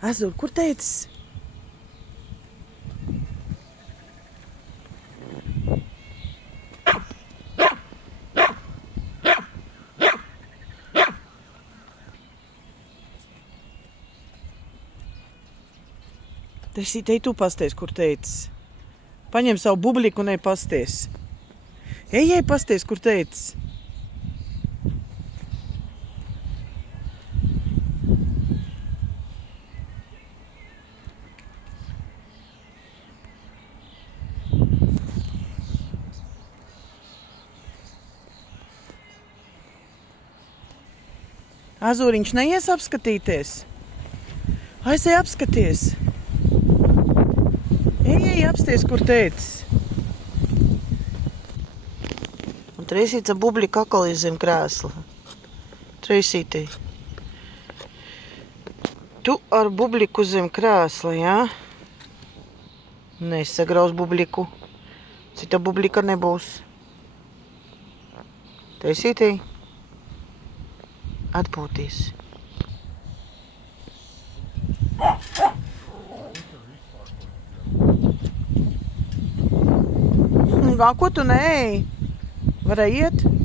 Azur, kur teicis? Teisīt, ej tu pasties, kur teicis. Paņem savu bubliku un ej pasties. Ej pasties, kur teicis. Azūriņš neies apskatīties? Aizej apskaties. Ej apsties, kur teicis. Un Treisīts ar bubliku akalī zem krēsla. Treisītei. Tu ar bubliku zem krēsla, jā? Nesagrauz bubliku. Cita bublika nebūs. Treisītei. Atpūties. Ko tu neej? Varēja iet?